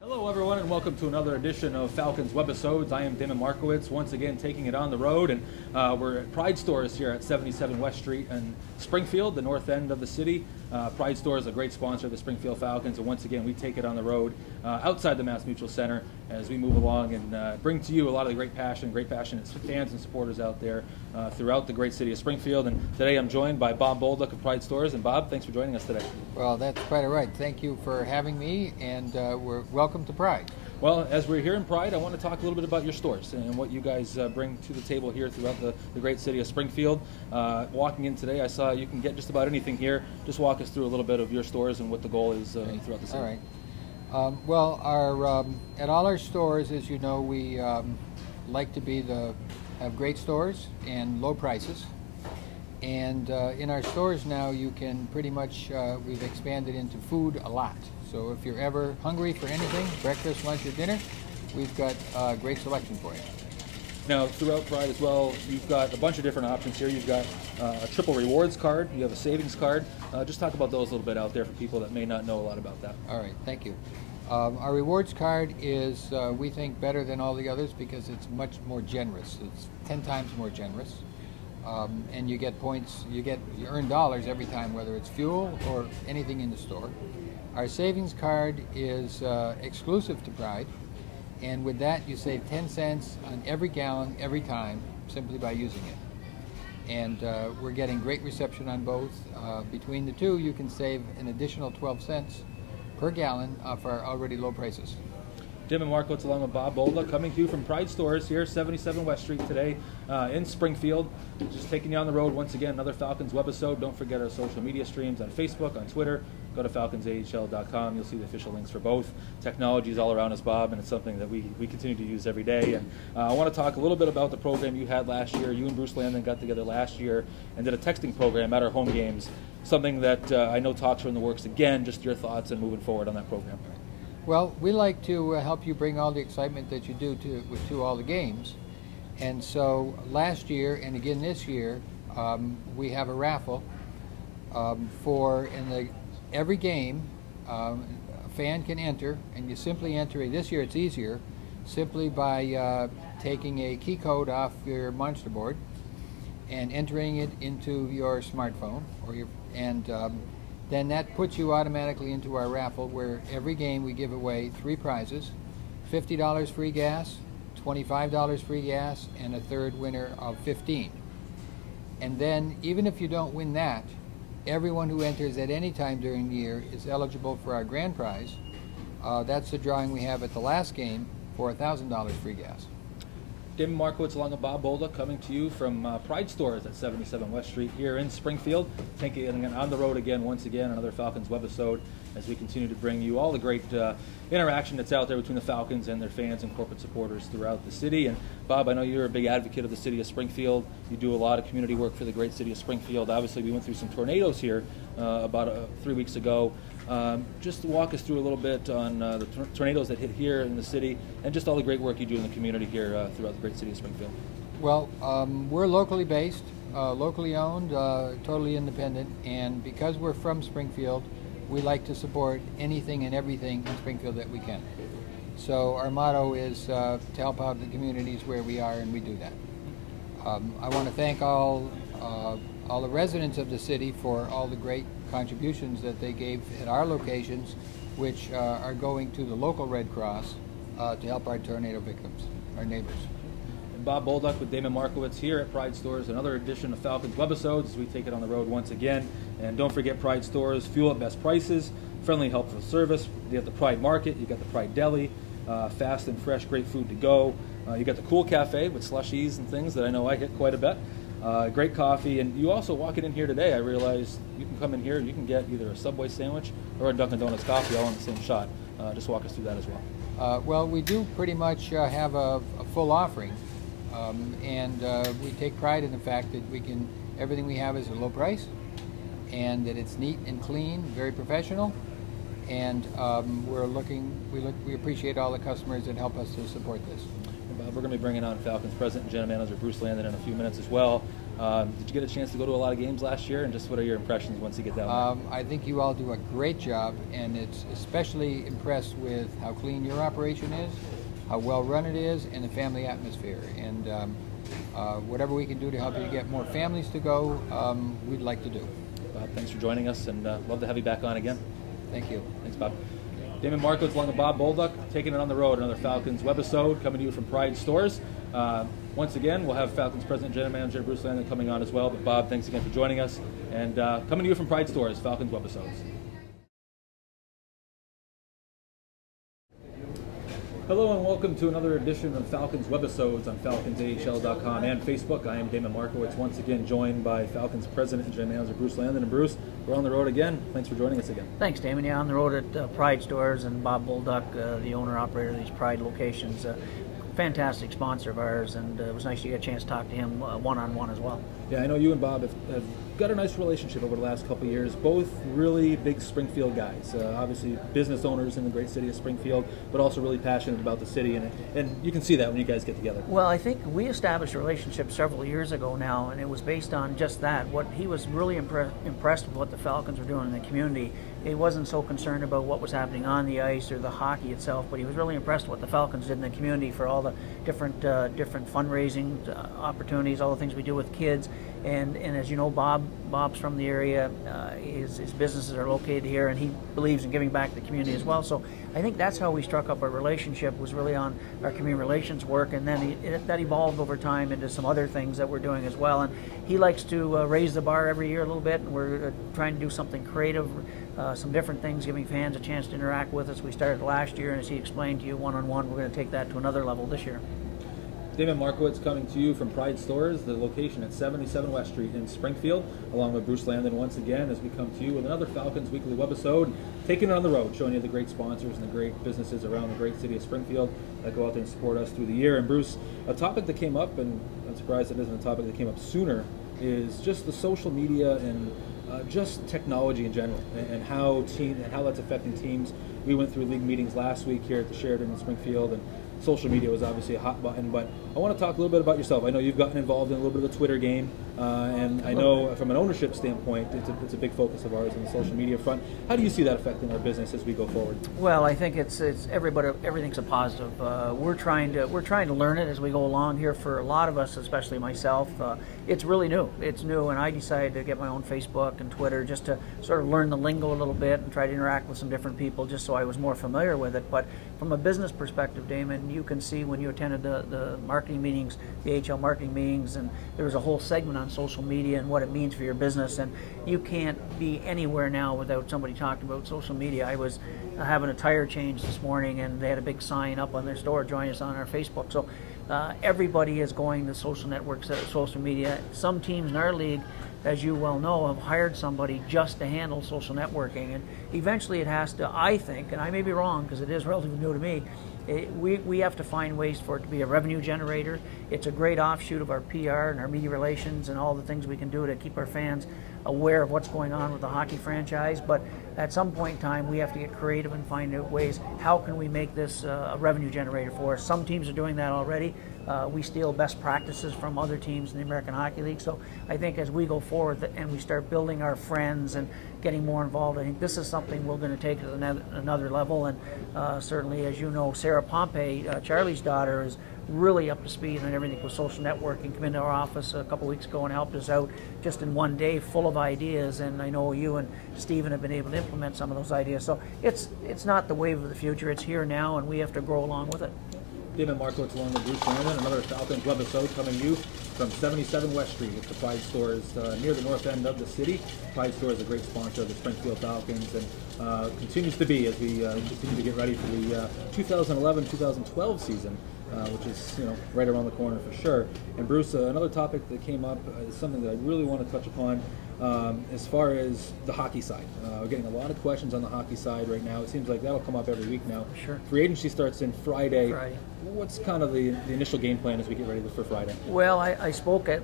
Hello everyone and welcome to another edition of Falcons Webisodes. I am Damon Markowitz, once again taking it on the road, and we're at Pride Stores here at 77 West Street in Springfield, the north end of the city. Pride Store is a great sponsor of the Springfield Falcons, and once again we take it on the road outside the Mass Mutual Center as we move along and bring to you a lot of the great passionate fans and supporters out there throughout the great city of Springfield. And today I'm joined by Bob Bolduc of Pride Stores. And Bob, thanks for joining us today. Well, that's quite all right. Thank you for having me, and we're welcome to Pride. Well, as we're here in Pride, I want to talk a little bit about your stores and what you guys bring to the table here throughout the great city of Springfield. Walking in today, I saw you can get just about anything here. Just walk us through a little bit of your stores and what the goal is throughout the city. All right. Well, at all our stores, as you know, we like to have great stores and low prices. And in our stores now, you can pretty much, we've expanded into food a lot. So if you're ever hungry for anything, breakfast, lunch, or dinner, we've got a great selection for you. Now, throughout Pride as well, you've got a bunch of different options here. You've got a triple rewards card, you have a savings card. Just talk about those a little bit out there for people that may not know a lot about that. All right, thank you. Our rewards card is, we think, better than all the others because it's much more generous. It's 10 times more generous. And you get points, you earn dollars every time, whether it's fuel or anything in the store. Our savings card is exclusive to Pride, and with that you save 10 cents on every gallon every time simply by using it. And we're getting great reception on both. Between the two, you can save an additional 12 cents per gallon off our already low prices. Damon Markowitz along with Bob Bolduc coming to you from Pride Stores here, 77 West Street today in Springfield. Just taking you on the road once again, another Falcons Webisode. Don't forget our social media streams on Facebook, on Twitter. Go to falconsahl.com. You'll see the official links for both. Technology is all around us, Bob, and it's something that we continue to use every day. And I want to talk a little bit about the program you had last year. You and Bruce Landon got together last year and did a texting program at our home games, something that I know talks are in the works again. Just your thoughts and moving forward on that program. Well, we like to help you bring all the excitement that you do to all the games. And so last year and again this year, we have a raffle for every game. A fan can enter, and you simply enter. This year it's easier, simply by taking a key code off your Monster board and entering it into your smartphone, then that puts you automatically into our raffle, where every game we give away 3 prizes: $50 free gas, $25 free gas, and a third winner of $15. And then even if you don't win that, everyone who enters at any time during the year is eligible for our grand prize. That's the drawing we have at the last game for $1,000 free gas. Damon Markowitz along with Bob Bolduc coming to you from Pride Stores at 77 West Street here in Springfield. Taking it on the road again, once again, another Falcons Webisode as we continue to bring you all the great interaction that's out there between the Falcons and their fans and corporate supporters throughout the city. And Bob, I know you're a big advocate of the city of Springfield. You do a lot of community work for the great city of Springfield. Obviously, we went through some tornadoes here about 3 weeks ago. Just walk us through a little bit on the tornadoes that hit here in the city and just all the great work you do in the community here throughout the great city of Springfield. Well, we're locally based, locally owned, totally independent, and because we're from Springfield, we like to support anything and everything in Springfield that we can. So our motto is to help out the communities where we are, and we do that. I want to thank all the residents of the city for all the great contributions that they gave at our locations, which are going to the local Red Cross to help our tornado victims, our neighbors. And Bob Bolduc with Damon Markowitz here at Pride Stores, another edition of Falcons Webisodes as we take it on the road once again. And don't forget Pride Stores, fuel at best prices, friendly, helpful service. You got the Pride Market, you got the Pride Deli, fast and fresh, great food to go. You got the Cool Cafe with slushies and things that I know I hit quite a bit. Great coffee, and you also walking in here today, I realized you can come in here and you can get either a Subway sandwich or a Dunkin' Donuts coffee all in the same shot. Just walk us through that as well. Well, we do pretty much have a full offering, and we take pride in the fact that everything we have is a low price, and that it's neat and clean, very professional, and we appreciate all the customers that help us to support this. We're going to be bringing on Falcons President and General Manager Bruce Landon in a few minutes as well. Did you get a chance to go to a lot of games last year, and just what are your impressions once you get down there? I think you all do a great job, and it's especially impressed with how clean your operation is, how well run it is, and the family atmosphere. And whatever we can do to help you get more families to go, we'd like to do. Bob, thanks for joining us, and love to have you back on again. Thank you. Thanks, Bob. Damon Markowitz along with Bob Bolduc, taking it on the road, another Falcons Webisode coming to you from Pride Stores. Once again, we'll have Falcons President and General Manager Bruce Landon coming on as well. But Bob, thanks again for joining us. And coming to you from Pride Stores, Falcons Webisodes. Hello and welcome to another edition of Falcons Webisodes on FalconsAHL.com and Facebook. I am Damon Markowitz, once again joined by Falcons President and General Manager Bruce Landon. And Bruce, we're on the road again. Thanks for joining us again. Thanks, Damon. Yeah, on the road at Pride Stores, and Bob Bolduc, the owner-operator of these Pride locations. Fantastic sponsor of ours, and it was nice to get a chance to talk to him one-on-one as well. Yeah, I know you and Bob have got a nice relationship over the last couple of years, both really big Springfield guys, obviously business owners in the great city of Springfield, but also really passionate about the city, and you can see that when you guys get together. Well, I think we established a relationship several years ago now, and it was based on just that. What he was really impressed with what the Falcons were doing in the community. He wasn't so concerned about what was happening on the ice or the hockey itself, but he was really impressed with what the Falcons did in the community for all the different fundraising opportunities, all the things we do with kids. And as you know, Bob's from the area. His businesses are located here, and he believes in giving back to the community as well. So I think that's how we struck up our relationship, was really on our community relations work, and then that evolved over time into some other things that we're doing as well. And he likes to raise the bar every year a little bit, and we're trying to do something creative, some different things, giving fans a chance to interact with us. We started last year, and as he explained to you one-on-one, we're going to take that to another level this year. Damon Markowitz coming to you from Pride Stores, the location at 77 West Street in Springfield, along with Bruce Landon once again as we come to you with another Falcons Weekly Webisode, taking it on the road, showing you the great sponsors and the great businesses around the great city of Springfield that go out there and support us through the year. And Bruce, a topic that came up, and I'm surprised it isn't a topic that came up sooner, is just the social media and just technology in general, and how that's affecting teams. We went through league meetings last week here at the Sheraton in Springfield, and social media was obviously a hot button, but I want to talk a little bit about yourself. I know you've gotten involved in a little bit of the Twitter game, and I know from an ownership standpoint, it's a big focus of ours on the social media front. How do you see that affecting our business as we go forward? Well, I think it's everything's a positive. We're trying to learn it as we go along here. For a lot of us, especially myself, it's really new. It's new, and I decided to get my own Facebook and Twitter just to sort of learn the lingo a little bit and try to interact with some different people, just so I was more familiar with it. But from a business perspective, Damon, you can see when you attended the marketing meetings, the AHL marketing meetings, and there was a whole segment on social media and what it means for your business. And you can't be anywhere now without somebody talking about social media. I was having a tire change this morning, and they had a big sign up on their store, join us on our Facebook. So everybody is going to social networks, social media. Some teams in our league, as you well know, have hired somebody just to handle social networking, and eventually it has to, I think, and I may be wrong because it is relatively new to me, we have to find ways for it to be a revenue generator. It's a great offshoot of our PR and our media relations and all the things we can do to keep our fans aware of what's going on with the hockey franchise. But at some point in time, we have to get creative and find out ways, how can we make this a revenue generator for us? Some teams are doing that already. We steal best practices from other teams in the American Hockey League. So I think as we go forward and we start building our friends and getting more involved, I think this is something we're going to take to another level. And certainly, as you know, Sarah Pompey, Charlie's daughter, is really up to speed on everything with social networking. Came into our office a couple weeks ago and helped us out just in one day, full of ideas. And I know you and Stephen have been able to implement some of those ideas. So it's not the wave of the future. It's here now, and we have to grow along with it. Damon Markowitz along with Bruce Landon, another Falcons Webisode coming to you from 77 West Street. It's the Pride Stores near the north end of the city. Pride Store is a great sponsor of the Springfield Falcons, and continues to be as we continue to get ready for the 2011-2012 season, which is right around the corner for sure. And Bruce, another topic that came up is something that I really want to touch upon. As far as the hockey side, we're getting a lot of questions on the hockey side right now. It seems like that'll come up every week now. Sure. Free agency starts in Friday. What's kind of the initial game plan as we get ready for Friday? Well, I spoke at